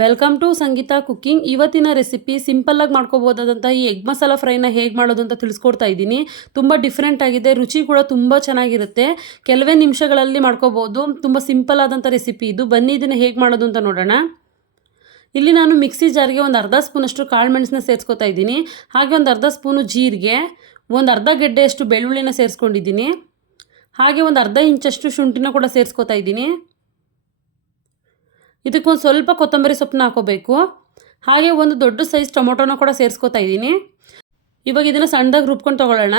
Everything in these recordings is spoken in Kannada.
Welcome to Sangeetha cooking. ಇವತ್ತಿನ ರೆಸಿಪಿ ಸಿಂಪಲ್ಲಾಗಿ ಮಾಡ್ಕೋಬೋದಾದಂಥ ಈ ಎಗ್ ಮಸಾಲ ಫ್ರೈನ ಹೇಗೆ ಮಾಡೋದು ಅಂತ ತಿಳಿಸ್ಕೊಡ್ತಾ ಇದ್ದೀನಿ. ತುಂಬ ಡಿಫ್ರೆಂಟ್ ಆಗಿದೆ, ರುಚಿ ಕೂಡ ತುಂಬ ಚೆನ್ನಾಗಿರುತ್ತೆ. ಕೆಲವೇ ನಿಮಿಷಗಳಲ್ಲಿ ಮಾಡ್ಕೋಬೋದು. ತುಂಬ ಸಿಂಪಲ್ ಆದಂಥ ರೆಸಿಪಿ ಇದು. ಬನ್ನಿ ಇದನ್ನು ಹೇಗೆ ಮಾಡೋದು ಅಂತ ನೋಡೋಣ. ಇಲ್ಲಿ ನಾನು ಮಿಕ್ಸಿ ಜಾರ್ಗೆ ಒಂದು ಅರ್ಧ ಸ್ಪೂನಷ್ಟು ಕಾಳು ಮೆಣಸನ್ನ ಸೇರಿಸ್ಕೊತಾ ಇದ್ದೀನಿ. ಹಾಗೆ ಒಂದು ಅರ್ಧ ಸ್ಪೂನು ಜೀರಿಗೆ, ಒಂದು ಅರ್ಧ ಗೆಡ್ಡೆಯಷ್ಟು ಬೆಳ್ಳುಳ್ಳಿನ ಸೇರಿಸ್ಕೊಂಡಿದ್ದೀನಿ. ಹಾಗೆ ಒಂದು ಅರ್ಧ ಇಂಚಷ್ಟು ಶುಂಠಿನ ಕೂಡ ಸೇರಿಸ್ಕೊತಾ ಇದ್ದೀನಿ. ಇದಕ್ಕೊಂದು ಸ್ವಲ್ಪ ಕೊತ್ತಂಬರಿ ಸೊಪ್ಪನ್ನ ಹಾಕೋಬೇಕು. ಹಾಗೆ ಒಂದು ದೊಡ್ಡ ಸೈಜ್ ಟೊಮೊಟೊನ ಕೂಡ ಸೇರಿಸ್ಕೊತಾ ಇದ್ದೀನಿ. ಇವಾಗ ಇದನ್ನು ಸಣ್ಣದಾಗಿ ರುಬ್ಕೊಂಡು ತೊಗೊಳ್ಳೋಣ.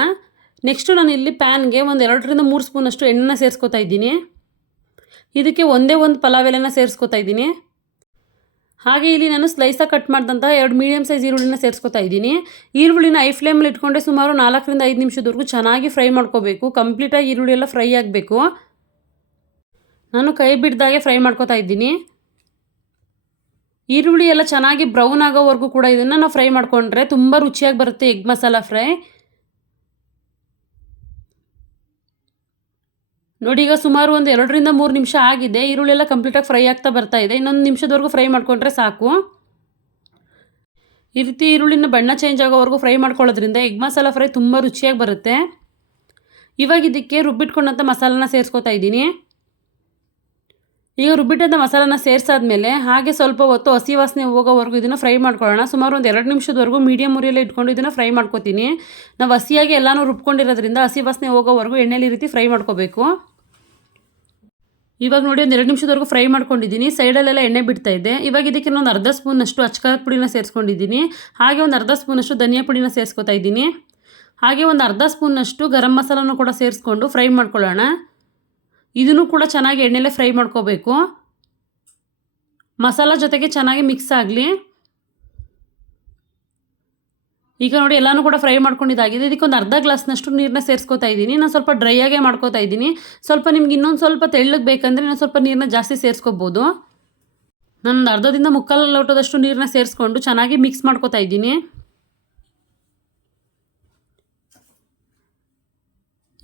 ನೆಕ್ಸ್ಟು ನಾನು ಇಲ್ಲಿ ಪ್ಯಾನ್ಗೆ ಒಂದು ಎರಡರಿಂದ ಮೂರು ಸ್ಪೂನಷ್ಟು ಎಣ್ಣೆನ ಸೇರಿಸ್ಕೊತಾ ಇದ್ದೀನಿ. ಇದಕ್ಕೆ ಒಂದೇ ಒಂದು ಪಲಾವ್ ಎಲೆನ ಸೇರಿಸ್ಕೊತಾ ಇದ್ದೀನಿ. ಹಾಗೆ ಇಲ್ಲಿ ನಾನು ಸ್ಲೈಸಾಗಿ ಕಟ್ ಮಾಡಿದಂಥ ಎರಡು ಮೀಡಿಯಮ್ ಸೈಜ್ ಈರುಳ್ಳಿನ ಸೇರಿಸ್ಕೊತಾ ಇದ್ದೀನಿ. ಈರುಳ್ಳಿನ ಐ ಫ್ಲೇಮಲ್ಲಿ ಇಟ್ಕೊಂಡೆ ಸುಮಾರು ನಾಲ್ಕರಿಂದ ಐದು ನಿಮಿಷದವರೆಗೂ ಚೆನ್ನಾಗಿ ಫ್ರೈ ಮಾಡ್ಕೋಬೇಕು. ಕಂಪ್ಲೀಟಾಗಿ ಈರುಳ್ಳಿ ಎಲ್ಲ ಫ್ರೈ ಆಗಬೇಕು. ನಾನು ಕೈ ಬಿಡ್ದಾಗೆ ಫ್ರೈ ಮಾಡ್ಕೊತಾ ಇದ್ದೀನಿ. ಈರುಳ್ಳಿ ಎಲ್ಲ ಚೆನ್ನಾಗಿ ಬ್ರೌನ್ ಆಗೋವರೆಗೂ ಕೂಡ ಇದನ್ನು ನಾವು ಫ್ರೈ ಮಾಡಿಕೊಂಡ್ರೆ ತುಂಬ ರುಚಿಯಾಗಿ ಬರುತ್ತೆ ಎಗ್ ಮಸಾಲ ಫ್ರೈ ನೋಡಿ, ಈಗ ಸುಮಾರು ಒಂದು ಎರಡರಿಂದ ಮೂರು ನಿಮಿಷ ಆಗಿದೆ. ಈರುಳ್ಳಿ ಎಲ್ಲ ಕಂಪ್ಲೀಟಾಗಿ ಫ್ರೈ ಆಗ್ತಾ ಬರ್ತಾ ಇದೆ. ಇನ್ನೊಂದು ನಿಮಿಷದವರೆಗೂ ಫ್ರೈ ಮಾಡಿಕೊಂಡ್ರೆ ಸಾಕು. ಈ ರೀತಿ ಈರುಳ್ಳಿನ ಬಣ್ಣ ಚೇಂಜ್ ಆಗೋವರೆಗೂ ಫ್ರೈ ಮಾಡ್ಕೊಳ್ಳೋದ್ರಿಂದ ಎಗ್ ಮಸಾಲ ಫ್ರೈ ತುಂಬ ರುಚಿಯಾಗಿ ಬರುತ್ತೆ. ಇವಾಗ ಇದಕ್ಕೆ ರುಬ್ಬಿಟ್ಕೊಂಡಂಥ ಮಸಾಲನ ಸೇರಿಸ್ಕೊತಾ ಇದ್ದೀನಿ. ಈಗ ರುಬ್ಬಿಟ್ಟಂಥ ಮಸಾಲನ ಸೇರಿಸಾದ್ಮೇಲೆ ಹಾಗೆ ಸ್ವಲ್ಪ ಹೊತ್ತು ಹಸಿ ವಾಸನೆ ಹೋಗೋವರೆಗೂ ಇದನ್ನು ಫ್ರೈ ಮಾಡ್ಕೊಳ್ಳೋಣ. ಸುಮಾರು ಒಂದು ಎರಡು ನಿಮಿಷದವರೆಗೂ ಮೀಡಿಯಮ್ ಉರಿಯಲ್ಲಿ ಇಟ್ಕೊಂಡು ಇದನ್ನು ಫ್ರೈ ಮಾಡ್ಕೋತೀನಿ. ನಾವು ಹಸಿಯಾಗಿ ಎಲ್ಲನೂ ರುಬ್ಕೊಂಡಿರೋದ್ರಿಂದ ಹಸಿ ವಾಸನೆ ಹೋಗೋವರೆಗೂ ಎಣ್ಣೆಲಿ ರೀತಿ ಫ್ರೈ ಮಾಡ್ಕೋಬೇಕು. ಇವಾಗ ನೋಡಿ ಒಂದು ಎರಡು ನಿಮಿಷದವರೆಗೂ ಫ್ರೈ ಮಾಡ್ಕೊಂಡಿದ್ದೀನಿ ಸೈಡಲ್ಲೆಲ್ಲ ಎಣ್ಣೆ ಬಿಡ್ತಾ ಇದೆ. ಇವಾಗ ಇದಕ್ಕೆ ಒಂದು ಅರ್ಧ ಸ್ಪೂನಷ್ಟು ಅಚ್ಕಾರದ ಪುಡಿನ ಸೇರಿಸ್ಕೊಂಡಿದ್ದೀನಿ ಹಾಗೆ ಒಂದು ಅರ್ಧ ಸ್ಪೂನಷ್ಟು ಧನಿಯಾ ಪುಡಿನ ಸೇರಿಸ್ಕೊತಾ ಇದ್ದೀನಿ ಹಾಗೆ ಒಂದು ಅರ್ಧ ಸ್ಪೂನಷ್ಟು ಗರಂ ಮಸಾಲನೂ ಕೂಡ ಸೇರಿಸ್ಕೊಂಡು ಫ್ರೈ ಮಾಡ್ಕೊಳ್ಳೋಣ. ಇದನ್ನು ಕೂಡ ಚೆನ್ನಾಗಿ ಎಣ್ಣೆಲೆ ಫ್ರೈ ಮಾಡ್ಕೋಬೇಕು. ಮಸಾಲ ಜೊತೆಗೆ ಚೆನ್ನಾಗಿ ಮಿಕ್ಸ್ ಆಗಲಿ. ಈಗ ನೋಡಿ ಎಲ್ಲನೂ ಕೂಡ ಫ್ರೈ ಮಾಡ್ಕೊಂಡಿದ್ದಾಗಿದೆ. ಇದಕ್ಕೊಂದು ಅರ್ಧ ಗ್ಲಾಸ್ನಷ್ಟು ನೀರನ್ನ ಸೇರಿಸ್ಕೊತಾ ಇದ್ದೀನಿ. ನಾನು ಸ್ವಲ್ಪ ಡ್ರೈ ಆಗೇ ಮಾಡ್ಕೋತಾ ಇದ್ದೀನಿ. ಸ್ವಲ್ಪ ನಿಮ್ಗೆ ಇನ್ನೊಂದು ಸ್ವಲ್ಪ ತೆಳ್ಳಗೆ ಬೇಕಂದರೆ ನಾನು ಸ್ವಲ್ಪ ನೀರನ್ನ ಜಾಸ್ತಿ ಸೇರಿಸ್ಕೋಬೋದು. ನಾನೊಂದು ಅರ್ಧದಿಂದ ಮುಕ್ಕಾಲು ಲೋಟದಷ್ಟು ನೀರನ್ನ ಸೇರಿಸ್ಕೊಂಡು ಚೆನ್ನಾಗಿ ಮಿಕ್ಸ್ ಮಾಡ್ಕೋತಾ ಇದ್ದೀನಿ.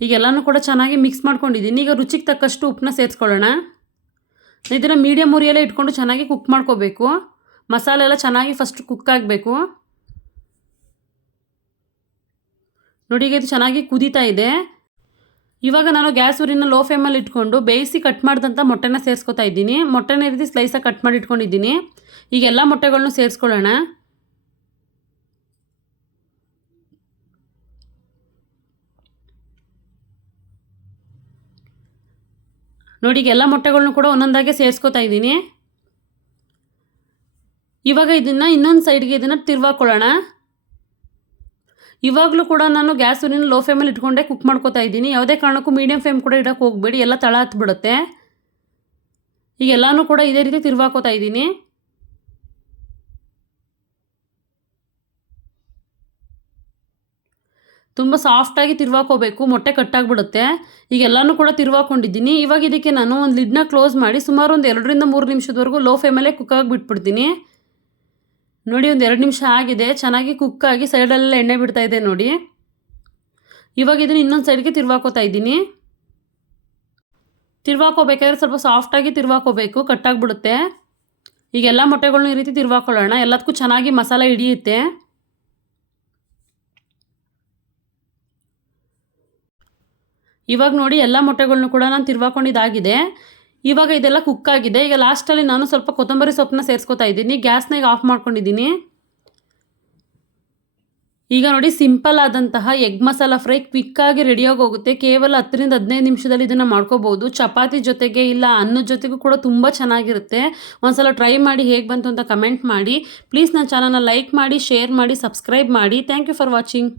ಈಗ ಎಲ್ಲನೂ ಕೂಡ ಚೆನ್ನಾಗಿ ಮಿಕ್ಸ್ ಮಾಡ್ಕೊಂಡಿದ್ದೀನಿ. ಈಗ ರುಚಿಗೆ ತಕ್ಕಷ್ಟು ಉಪ್ಪನ್ನ ಸೇರಿಸ್ಕೊಳ್ಳೋಣ. ಇದನ್ನು ಮೀಡಿಯಮ್ ಉರಿಯಲ್ಲೇ ಇಟ್ಕೊಂಡು ಚೆನ್ನಾಗಿ ಕುಕ್ ಮಾಡ್ಕೋಬೇಕು. ಮಸಾಲೆ ಎಲ್ಲ ಚೆನ್ನಾಗಿ ಫಸ್ಟ್ ಕುಕ್ ಆಗಬೇಕು. ನೋಡಿ ಈಗ ಇದು ಚೆನ್ನಾಗಿ ಕುದೀತಾ ಇದೆ. ಇವಾಗ ನಾನು ಗ್ಯಾಸ್ ಉರಿನ ಲೋ ಫ್ಲೇಮಲ್ಲಿ ಇಟ್ಕೊಂಡು ಬೇಯಿಸಿ ಕಟ್ ಮಾಡಿದಂಥ ಮೊಟ್ಟೆನ ಸೇರಿಸ್ಕೊತಾ ಇದ್ದೀನಿ. ಮೊಟ್ಟೆನ ರೀತಿ ಸ್ಲೈಸಾಗಿ ಕಟ್ ಮಾಡಿ ಇಟ್ಕೊಂಡಿದ್ದೀನಿ. ಈಗ ಎಲ್ಲ ಮೊಟ್ಟೆಗಳನ್ನೂ ಸೇರಿಸ್ಕೊಳ್ಳೋಣ. ನೋಡಿ, ಈಗ ಎಲ್ಲ ಮೊಟ್ಟೆಗಳನ್ನೂ ಕೂಡ ಒಂದೊಂದಾಗೆ ಸೇರಿಸ್ಕೊತಾ ಇದ್ದೀನಿ. ಇವಾಗ ಇದನ್ನು ಇನ್ನೊಂದು ಸೈಡ್ಗೆ ಇದನ್ನು ತಿರ್ವಾಕೊಳ್ಳೋಣ ಇವಾಗಲೂ ಕೂಡ ನಾನು ಗ್ಯಾಸ್ ಉರಿನ ಲೋ ಫ್ಲೇಮಲ್ಲಿ ಇಟ್ಕೊಂಡೆ ಕುಕ್ ಮಾಡ್ಕೋತಾ ಇದ್ದೀನಿ. ಯಾವುದೇ ಕಾರಣಕ್ಕೂ ಮೀಡಿಯಮ್ ಫ್ಲೇಮ್ ಕೂಡ ಇಡೋಕ್ಕೆ ಹೋಗಬೇಡಿ, ಎಲ್ಲ ತಳ ಹತ್ಬಿಡುತ್ತೆ. ಈಗ ಎಲ್ಲನೂ ಕೂಡ ಇದೇ ರೀತಿ ತಿರ್ವಾಕೋತಾ ಇದ್ದೀನಿ. ತುಂಬ ಸಾಫ್ಟಾಗಿ ತಿರ್ವಾಕೋಬೇಕು, ಮೊಟ್ಟೆ ಕಟ್ಟಾಗ್ಬಿಡುತ್ತೆ. ಈಗ ಎಲ್ಲನೂ ಕೂಡ ತಿರ್ವಾಕೊಂಡಿದ್ದೀನಿ. ಇವಾಗ ಇದಕ್ಕೆ ನಾನು ಒಂದು ಲಿಡ್ನ ಕ್ಲೋಸ್ ಮಾಡಿ ಸುಮಾರು ಒಂದು ಎರಡರಿಂದ ಮೂರು ನಿಮಿಷದವರೆಗೂ ಲೋ ಫ್ಲೇಮಲ್ಲೇ ಕುಕ್ಕಾಗಿ ಬಿಟ್ಬಿಡ್ತೀನಿ ನೋಡಿ, ಒಂದು ಎರಡು ನಿಮಿಷ ಆಗಿದೆ. ಚೆನ್ನಾಗಿ ಕುಕ್ಕಾಗಿ ಸೈಡಲ್ಲೆಲ್ಲ ಎಣ್ಣೆ ಬಿಡ್ತಾ ಇದೆ ನೋಡಿ. ಇವಾಗ ಇದನ್ನು ಇನ್ನೊಂದು ಸೈಡ್ಗೆ ತಿರ್ವಾಕೋತಾ ಇದ್ದೀನಿ. ತಿರ್ವಾಕೋಬೇಕಾದ್ರೆ ಸ್ವಲ್ಪ ಸಾಫ್ಟಾಗಿ ತಿರ್ವಾಕೋಬೇಕು, ಕಟ್ಟಾಗ್ಬಿಡುತ್ತೆ. ಈಗ ಎಲ್ಲ ಮೊಟ್ಟೆಗಳ್ನ ಈ ರೀತಿ ತಿರ್ವಾಕೊಳ್ಳೋಣ. ಎಲ್ಲದಕ್ಕೂ ಚೆನ್ನಾಗಿ ಮಸಾಲೆ ಹಿಡಿಯುತ್ತೆ. ಇವಾಗ ನೋಡಿ ಎಲ್ಲ ಮೊಟ್ಟೆಗಳ್ನು ಕೂಡ ನಾನು ತಿರ್ವಾಕೊಂಡಿದ್ದಾಗಿದೆ. ಇವಾಗ ಇದೆಲ್ಲ ಕುಕ್ ಆಗಿದೆ. ಈಗ ಲಾಸ್ಟಲ್ಲಿ ನಾನು ಸ್ವಲ್ಪ ಕೊತ್ತಂಬರಿ ಸೊಪ್ಪನ್ನ ಸೇರಿಸ್ಕೊತಾ ಇದ್ದೀನಿ. ಗ್ಯಾಸ್ನ ಈಗ ಆಫ್ ಮಾಡ್ಕೊಂಡಿದ್ದೀನಿ. ಈಗ ನೋಡಿ ಸಿಂಪಲ್ ಆದಂತಹ ಎಗ್ ಮಸಾಲ ಫ್ರೈ ಕ್ವಿಕ್ಕಾಗಿ ರೆಡಿಯಾಗಿ ಹೋಗುತ್ತೆ. ಕೇವಲ ಹತ್ತರಿಂದ ಹದಿನೈದು ನಿಮಿಷದಲ್ಲಿ ಇದನ್ನು ಮಾಡ್ಕೋಬೋದು. ಚಪಾತಿ ಜೊತೆಗೆ ಇಲ್ಲ ಅನ್ನದ ಜೊತೆಗೂ ಕೂಡ ತುಂಬ ಚೆನ್ನಾಗಿರುತ್ತೆ. ಒಂದ್ಸಲ ಟ್ರೈ ಮಾಡಿ ಹೇಗೆ ಬಂತು ಅಂತ ಕಮೆಂಟ್ ಮಾಡಿ. ಪ್ಲೀಸ್ ನನ್ನ ಚಾನಲ್ನ ಲೈಕ್ ಮಾಡಿ ಶೇರ್ ಮಾಡಿ ಸಬ್ಸ್ಕ್ರೈಬ್ ಮಾಡಿ. Thank you for watching